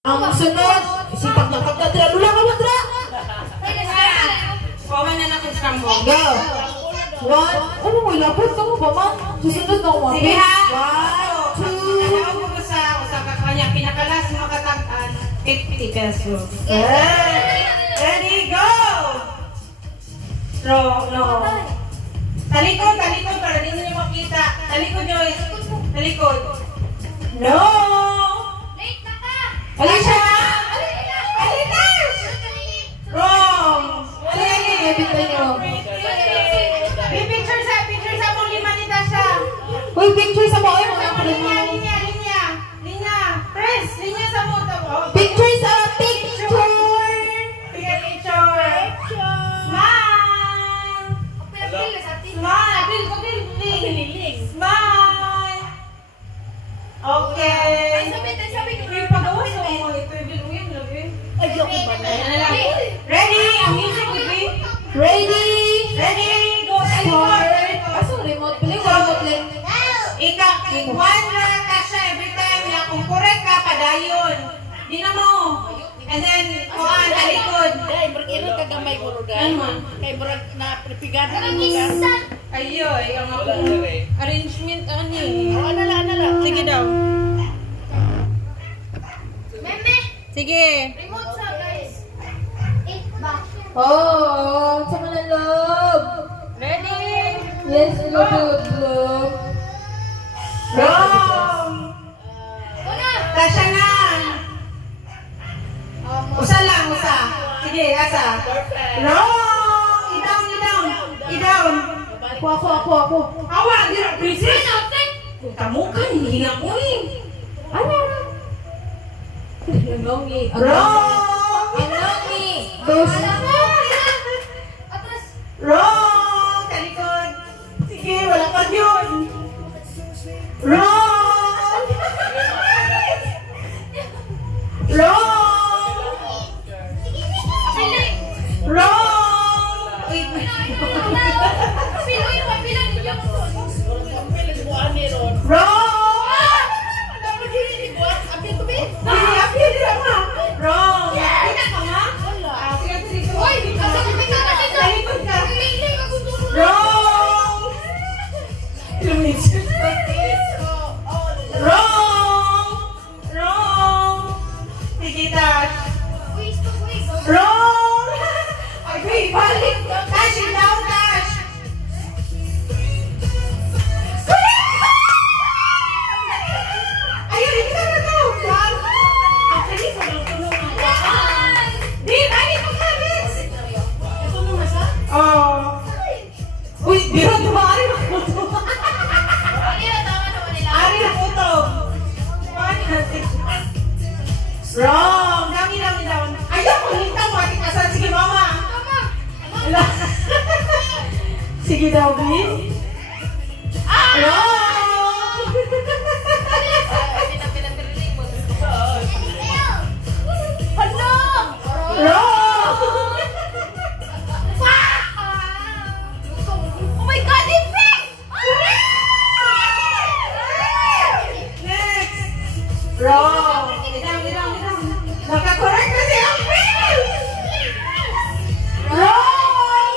Ang sunod, sipag na pagdadra. Lula ka, Madra! Pawan na lang sa mo. Go! One. Ano mo, ilapot ka mo ba, man? Susunod na umapit. Sige ha! 1, 2. Ano mo sa kakanya, pinakalas makatag-an, 50 pesos. Ready, go! No. Talikod, para di nyo makita. Talikod, Joyce. Talikod. No! Late na ka! Alicia! Alita! Wrong! Picture sa mo, lima ni Tasha. Uy, picture sa mo. Ay, mga kulima. Linya. Press, linya sa mo. Picture sa picture. Picture. Smile. Smile. Smile. Okay. Ay, pagawas mo. Ito yung yun. Ready? Ang music will be? Ready? Go. Asong remote? Piling ko remote lang. One lang ka siya every time na kung correct ka, padayon. Di na mo. And then, kuhaan, talikod. Dahil, berkira ka gamay ko rin. Kaya berag na prepigada ng mga. Ayoy, ang akong arrangement, ani. Ano. Sige daw. Meme! Sige. Remote sa guys. Oh, sama na love. Ready? Yes, love. Wrong! Tasha na! Usa lang. Sige, asa. Wrong! I-down. Ako. Awa, di na, princess! Kung tamukan, hinihinga ko eh. Ano? Anongi. Wrong! Anongi. Dos. Wrong! Talikod. Sige, wala pa yun. Wrong! Wrong! Wrong! Wait. Wrong! Apil ma. Wrong! Kita ka ma? Sige. Talikod ka. Wrong! Wrong! Sige, Tash. Wrong! Okay, balik. Tash, down, Tash. Ayun, hindi ka nataw. Actually, sobrang tulong ang daan. Di, balik mo ka, Vince. Oh. Uy, biro, tumari na puto. Ari na puto. Wrong. Dami. Ayaw ko, hintang mo. Ating asal. Sige, mama. Sige daw, please. Wrong. Wrong. Oh my God, effect! Next. Wrong. Bidang. Nakakorek na si Apil. Wrong.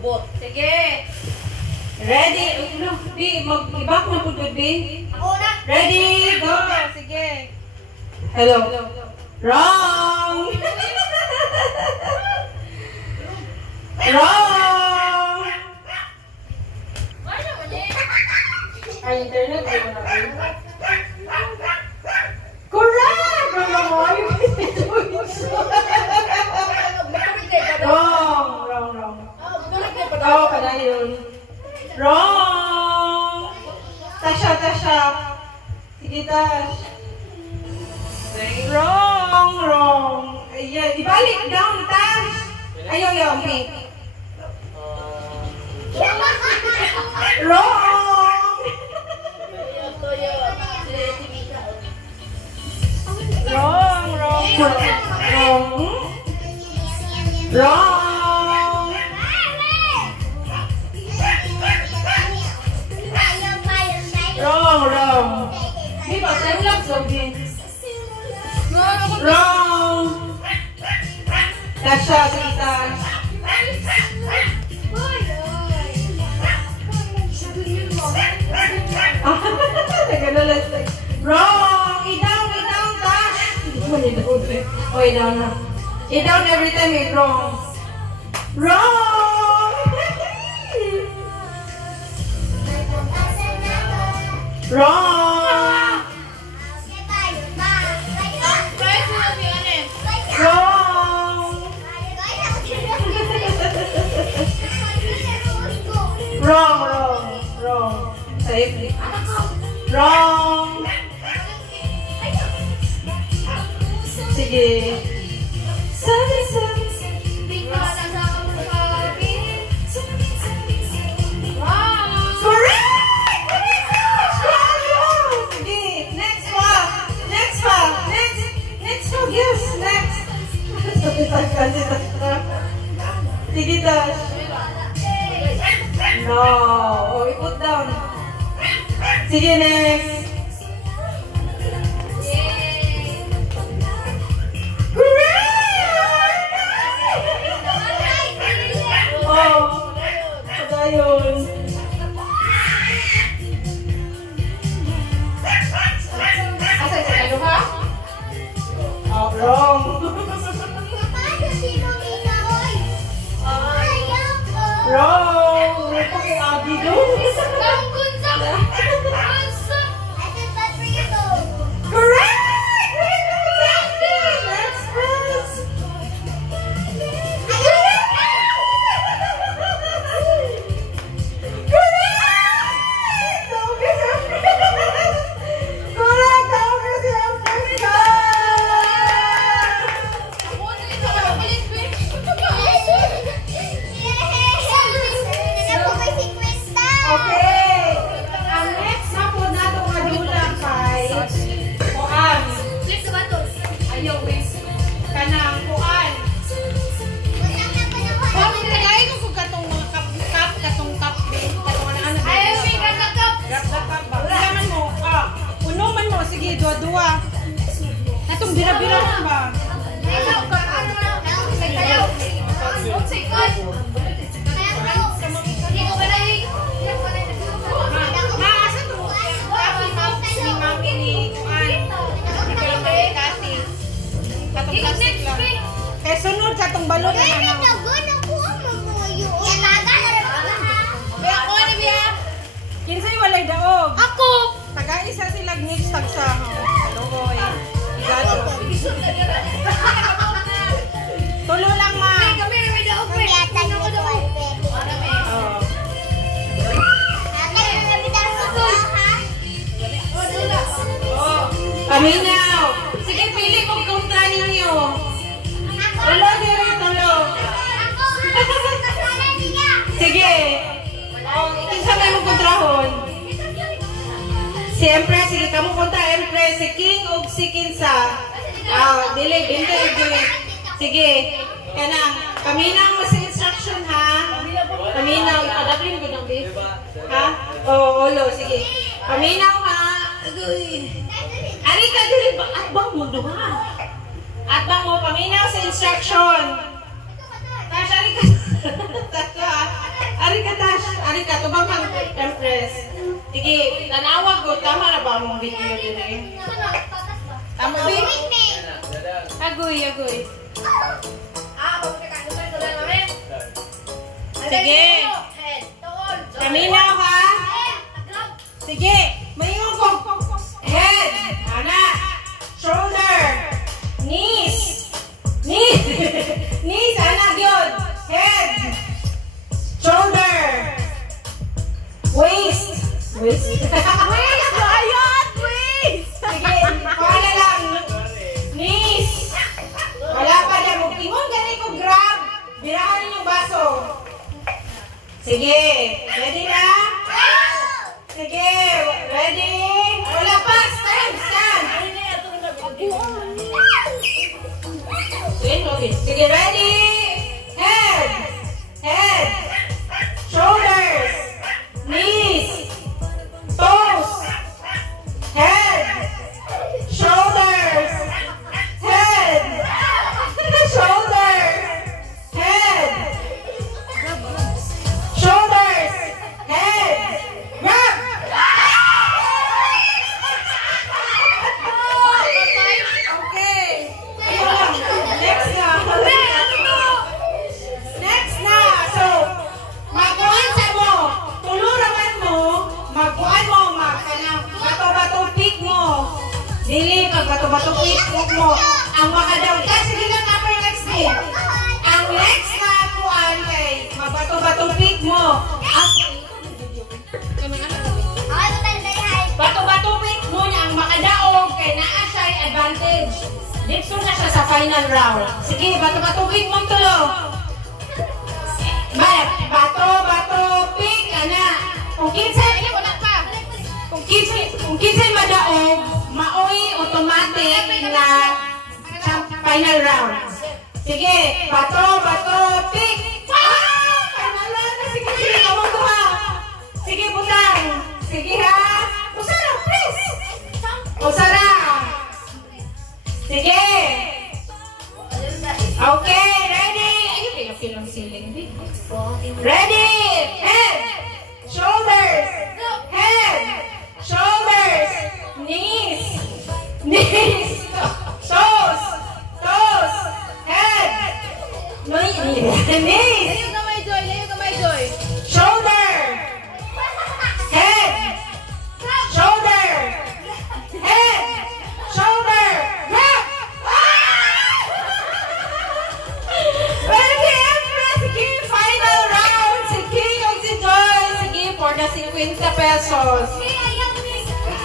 Lubot. Sige. Ready? No, B, mag-ibak na po, B. Ako na. Ready? Go! Sige. Hello. Wrong! Wrong! Ano mo din? Ay, internet, di mo na rin. Correct! Wrong naman. Wrong. Oo, pala yun. Wrong! Tasha. Sige, Tash. Wrong. Ayan, ibalik down, Tash. Ayaw, pink. Wrong! Wrong! Wrong! Di ba, same lang, Sophie? Wrong! Tasha, sige, Tash. Wrong! I-down, Tash! Oh, i-down na. I-down every time it's wrong. Wrong! Wrong! Wrong. Safely. Wrong. Sige. Sabi. Correct! Sige. Next one. Yes, next. Sige, Tash. No. Oh, we put down. Sige, next. Oh, padayon. Asa sa kayo, ha? Oh, wrong. Wrong. Okay, Abby, do. Correct! Next press. Okay. Ang next na po na itong madulang kay Kuan. Ayaw, wait. Kanang Kuan. Kung nilagay ko kung katong mga cup, katong cup din, katong ano. Grab the cup ba? Ulaman mo. Uno man mo. Sige, dua-dua. Natong bira-bira lang ba? Maasa to. Cup ni Mami ni Kuan. Katong plastic lang. Kaya sunod katong balon na ano. Kaya ako ni Bia. Kinsay walay daog. Ako! Taga-isa sila mix tagsa. Logoy. Igado. Tulo lang, ma. Oh. Paminaw. Sige, pili kung kontra ninyo. Tulo, dire, tulo. Sige. Kinsa may mong kontrahon? Siyempre, sige, kamu kontra, Empress, si King o si Kinsa. Dili, dili. Sige. Kanang, paminaw mo sa instruction, ha? Paminaw, ipadablin ko ng beef. Ha? Oo, ulo, sige. Paminaw, ha? Agoy. Ari ka, dili, atbang mo, duha. Atbang mo, paminaw sa instruction. Tasha, ari ka. Tatlo, ha? Ari ka, Tash. Ari ka, tubang kang Empress. Sige, nanawag ko. Tama na ba mong video din? Tama ba? Agoy. Sige. Kaminaw ha? Sige. Mayroon ko. Head. Anak. Shoulder. Knees. Knees. Anak yun. Head. Shoulder. Waist. Ayun! Waist! Sige. Wala lang. Knees. Wala pa dyan. Mag-ingon ganit ko grab. Birahan yung baso. Sige. Ready na? Sige. Ready? Wala pa. Stand. Sige, ready? Head. Shoulders. Knees. Toes. Head. Shoulders. Head. Shoulders. Head. Shoulders. Head. Grab. Okay. Ayun lang. Next na. So, magkuhan sa mo. Tuluraman mo. Magkuhan mo. Bato-bato pick mo. Dili, pag bato-bato pick mo. Ang makadaw. Sige lang nga pa yung next day. Ang next na kuhan kay magbato-bato pick mo. Bato-bato pick mo niya ang makadaog kay naa siya'y advantage. Dito na siya sa final round. Sige, bato-bato pick mo tulo. Bato-bato pick, anak. Kung kinsay madaog, maoy automatic na sa final round. Sige, bato-bato pick. Final round na. Sige, kawag ko ha. Sige, butang. Sige ha. Usara, please. Usara. Sige. Okay, ready? Ayun, pinapil ang ceiling. Ready? Head. Shoulders. Head. Shoulders. Knees. Toes. Head. Knees. Layo kamay, Joy. Shoulder. Head. Shoulder. Head. Shoulder. Grab. Ready, Empress. Sige, final round. Sige, yung si Joy. Sige, for the 50 pesos.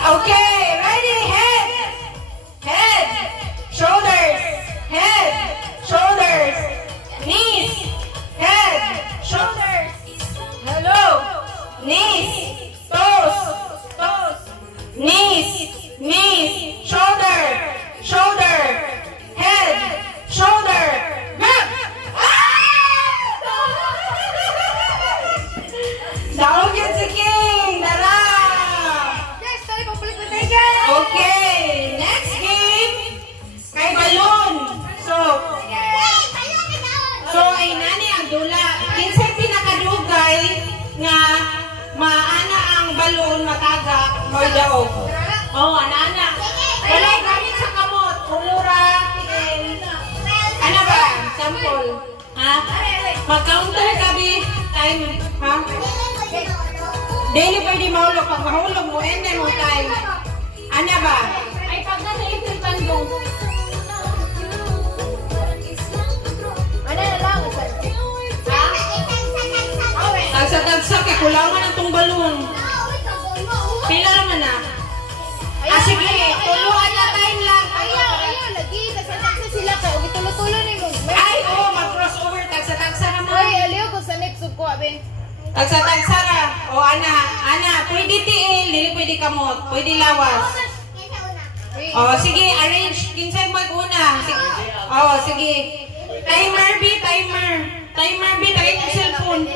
Okay, ready? Head. Shoulders. Head. Shoulders. Knees. Head. Shoulders. Hello. Knees. Toes. Knees. Shoulder. Head. Shoulder. Grab. Daog yun si King. Dara. Okay. Next game. Kay balloon. So ay nani ang dula. Kinsay pinakadugay nga maana ang balon matagak mo'y daog. Ana. Wala gamit sa kamot. Ulura. Ano ba? Sample. Ha? Mag-counter gabi. Time. Ha? Daily pwede mahulog. Pag mahulog mo, end mo time. Ano ba? Ay, pag nasa ipitan mo. Tagsa-tagsa, kaya kulangan ang tong balon. Pila naman na. Sige, tuluan na time lang. Ayaw, lagi. Nasa sila ka. Huwag itulo-tulo ni mo. Ay, mag-crossover. Tagsa-tagsa naman. Ay, aliw ko sa next ko, abin. Tagsa-tagsa ra. Ana, pwede tiil, dili pwede kamot, pwede lawas. Sige, arrange. Kinsay mag-una. Sige. Timer, tayo yung cellphone.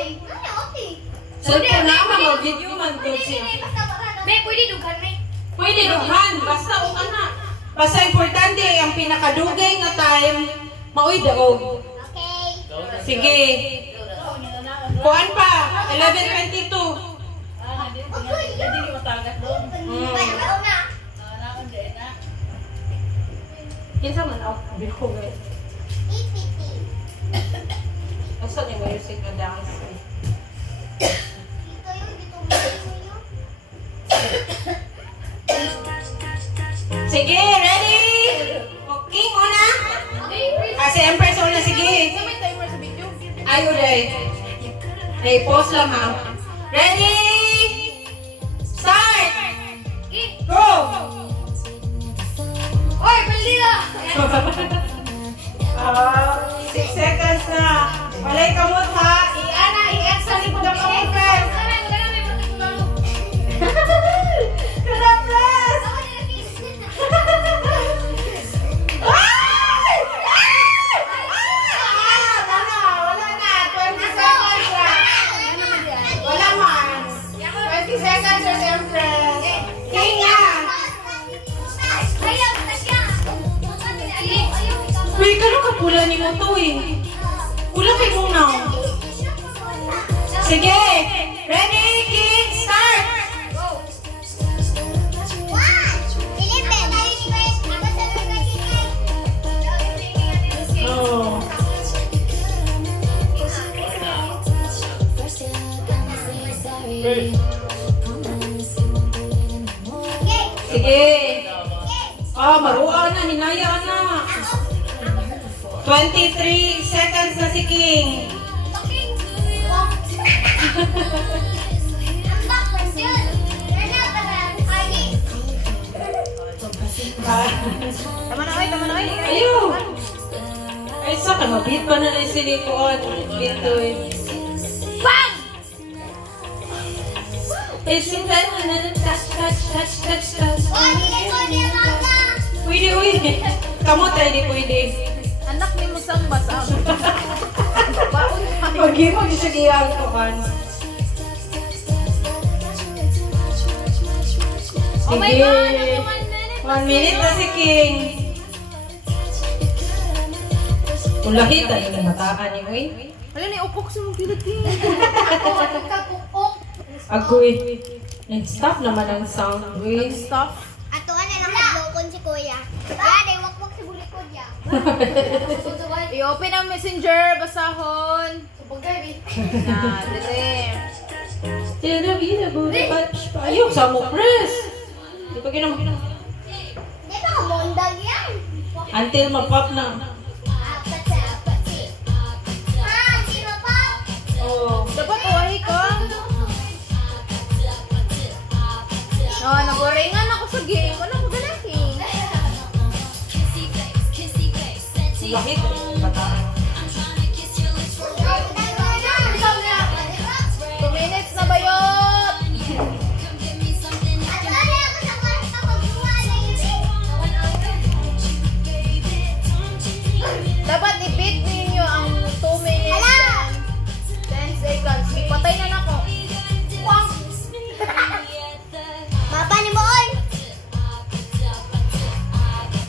Cellphone na ako, video man to siya. Pwede dughan, basta o ka na. Basta importante, ang pinakadugay na time, maoy daog. Sige. Kuan pa, 11:22. Jadi di matagas dong. Naon din na. Kinsa man ako biko guys. Asa ni music na dance? Sige, ready? Okay, muna. Si Empress una, sige. May timer sa video. Ay, uday. Hey, pause lang ha. Ready? Start! Go! Oy, balila! 6 seconds na. Walay kamot ha. I-ana, i-X sa likod ng kamot, friends. Karaplas! Wala na. 20 seconds lang. Wala man. 20 seconds sa Empress. King na. Uy, gano'n ka pula ni mo to eh. Pula kay muna. Sige. Ready, King, start. Oh. Sige. Maruan na, hinaya na. 23 seconds na si King. Tama na oy. Ayaw. Ay, saka mabit pa na lang sinikuan. Bito eh. Bang! It's in bed and then touch. Oy, dili ko niya mata! Pwede. Kamu tayo di pwede. Anak ni mo sang basa. Baon pa. Pag-ibag siya kiyang tukan. Oh my Sige. God, nag 1 minute na si King. Ulahit tayo ng mataan ni Uy. Wala ni upok sa mong kilid. Agoy. Nag-stop naman ang sound. Uy. Stuff. Ato na nakablokon si Kuya. Dahil wakwak si bulikod ya. I-open ang messenger, basahon. Na, dali. Ayaw, sa mo, press. Di pa ginam. Di ba kamondag yan? Until mapop na. Apat sa apat si. Sino pa? Oh. Dapat uwahi ko. Nagoringan ako sa game. Ano ko galaki? Ulahit. Bataan. 2 minutes na bayot. Dapat i-beat ninyo ang 2 minutes and 10 seconds. Ipatay na nako. Mapa ni mo, oy!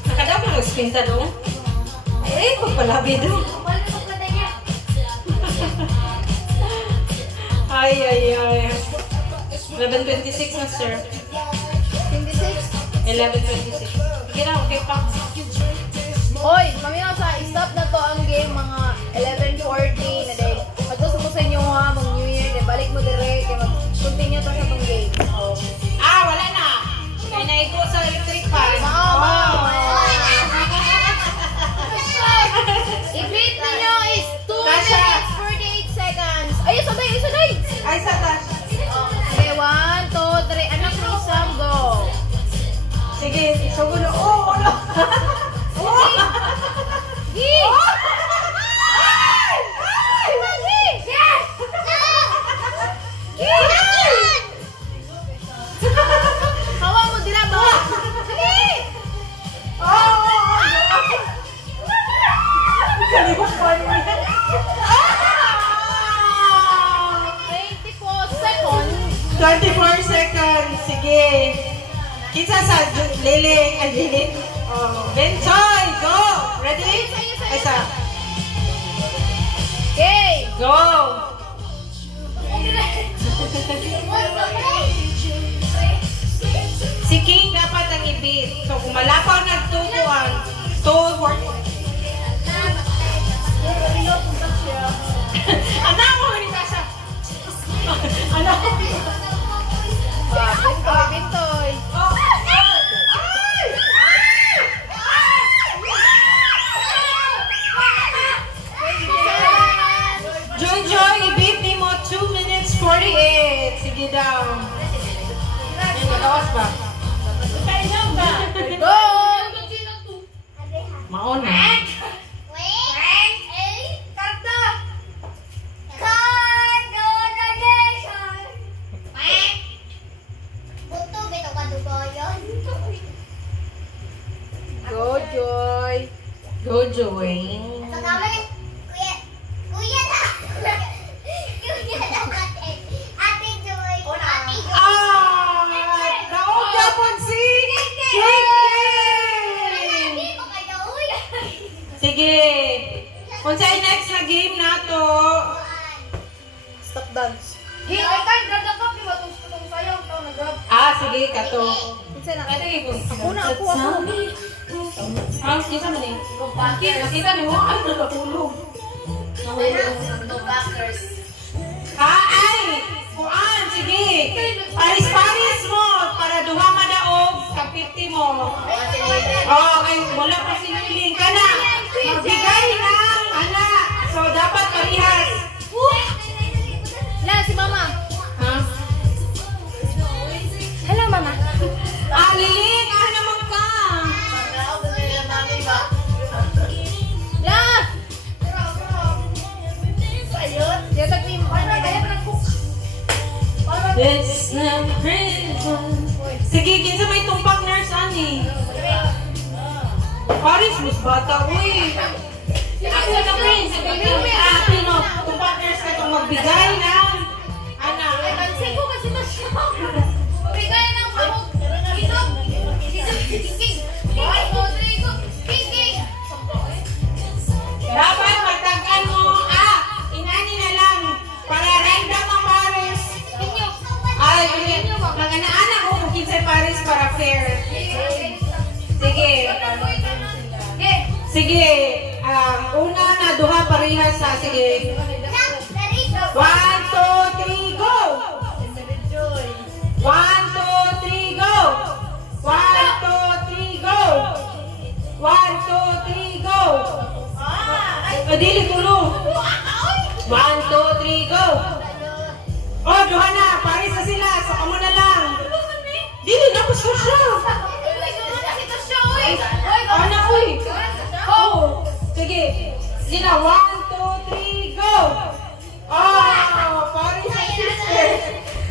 Nakadama ng spinta doon. Eh, pagpalabi doon. Wala mo pa tayo. Ay. 11:26 na, sir. 26. 11:26. Sige na, okay pa. Hoy, maminaw sa stop na to ang game mga 11:40 na day. Pagkas mo sa inyo ha, mag New Year, de balik mo dire kay mag-continue to sa tong game. Oh. Wala na. Kaya naigo sa electric fan. I-beat ninyo is 2 Tasha. minutes 48 seconds. Ay, sabay. Ay, sa taas. Okay, 1, 2, 3. Anak ni Sam, go. Sige, so gulo. Oh, no. Gi! Hawa mo dila ba? Dali! Kalibok pa niya. 24 seconds. 24 seconds. Sige. Kita sa Lili. Bensoy, go! Ready? Isa. Okay. Go! Si King dapat ang ibit. So kung malapaw nagtukuan, to work. Anak mo ni Tasha. Anak mo. Bintoy, bintoy. Joy, ibit ni mo 2 minutes 48. Sige daw. May magawas ba? Go! Mauna. Go, Joy. Go, Joy. Sige. Kung sa'yo next na game na to. Stop dance. Sige, kato. Kinsa na? Kaya ko. Ako na, ako. Kita mo ni. Kita ni mo. Ano na tulog? Ay! Kuan, sige. Paris-paris mo. Para duha madaog. Kapiti mo. Ay, wala pa siniling ka na. Magbigay ng anak. So, dapat parihas. La, si Mama. Ha? Hello, Mama. Liling, naman ka. La! Diretag ni Mama. It's not Christmas. Sige, kinsa may tumpak nurse, ani. Paris, mas bata, uy. Ako na, Prince. Pino, tumpak nurse ka itong magbigay ng anak. Dapat magtagkan mo, inani na lang, para random ang Paris. Ay, mga naanak mo, kinsay Paris para fair. Sige. Sige, una na duha parehas sa, sige. 1, 2, 3, go! 1, 2, 3, go! 1, 2, 3, go! 1, 2, 3, go! Dili tulo. 1, 2, 3, go! Oh, duha na. Paris na sila. Saka mo na lang. Dili, napos ko siya. Anak ko eh. Oh, sige. Sige na. 1, 2, 3, go! Oh, Paris na sister.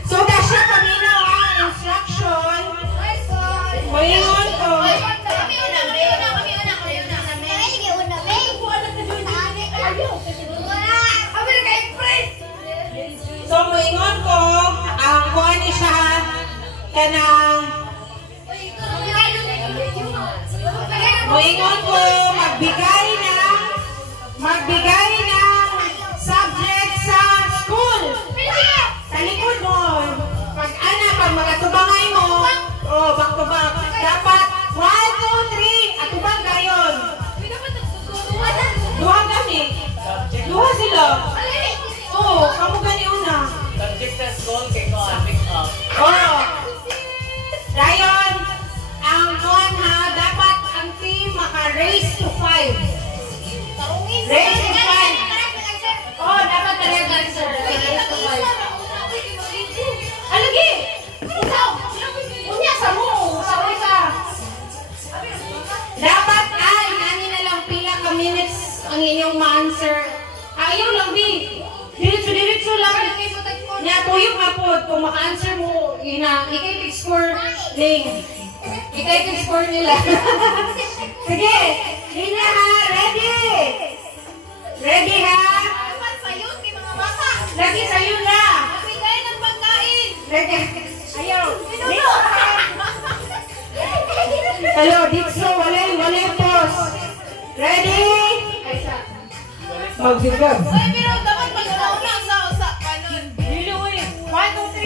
So, siya kami na ang instruction. Mahingon ko. So, mahingon ko, ang kuha ni siya kanang mahingon ko, magbigay ng subject sa school. Sa likod mo, pag magatubangay mo, back to back, dapat 1, 2, 3, atubang gayon. Duha gani. Duha sila. Kamu gani una. Subject sa school, kay ko, pick up. Dayon, ang kuhan ha, dapat ang team maka-raise to 5. Raise to 5. Dapat talaga, sir. Raise to 5. Alagi! Unya sa mo. Sorry ka. Dapat, nani na lang pila ka minutes ang inyong ma-answer. Ayaw lang, Bi. Diretso lang. Nya, tuyok na po. Kung maka-answer mo, ikay score ning. Ikay score nila. Sige. Linya ha. Ready? Ready ha? Lagi sa'yo na. Ready? Ayaw. Hello, Dixo. Walay pause. Ready? Magsigab. Pero dapat pag nauna sa kanon. Dili, uy. 1, 2,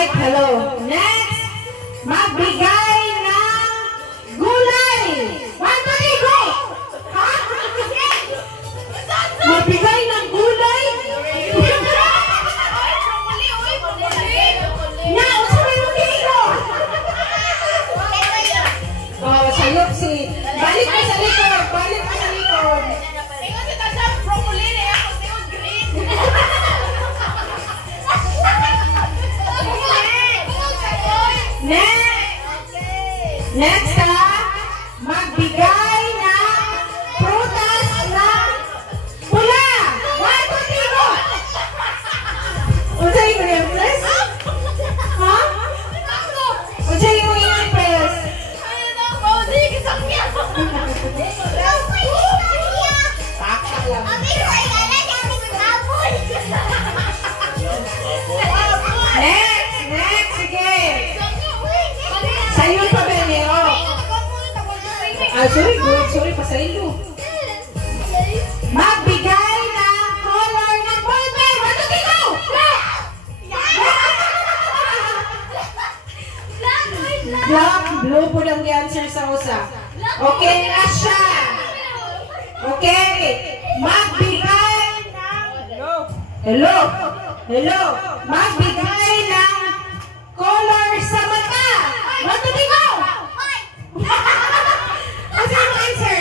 White, hello. Next, magbigay ng gulay. 1, 2, 3, go! Ha? Magbigay ng gulay? Na, usapin mo dito! Oh, sayop si... Balik mo sa likod! Balik mo sa likod! Next ha, magbigay ng prutas na pula. 1, 2, 3, go! Unsay mo yung press? Ha? Unsay mo yung press? Paksa lang. Next, sige. Sayo pa ba niyo? Sorry, pasaylo. Magbigay ng color ng ballpen. 1, 2, 3, go! Black, blue po lang answer sa usa. Okay na siya. Okay. Magbigay ng... Hello. Magbigay ng color sa mata. 1, 2, 3, go! What's your answer?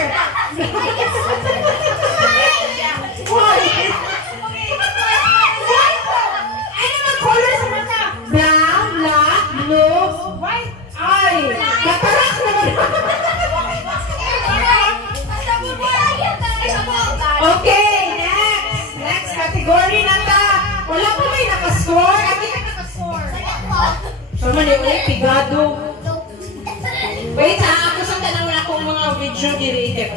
White. Ano mga color sa mata? Brown, black, blue, white. Ay, katarak naman. Okay, next category na ta. Wala pa may nakascore. Ano yung nakascore? Sama niyo ulit, pigado. Wait ha, ako sa tanong na akong mga video dito.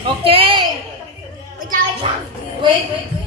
Okay. Wait.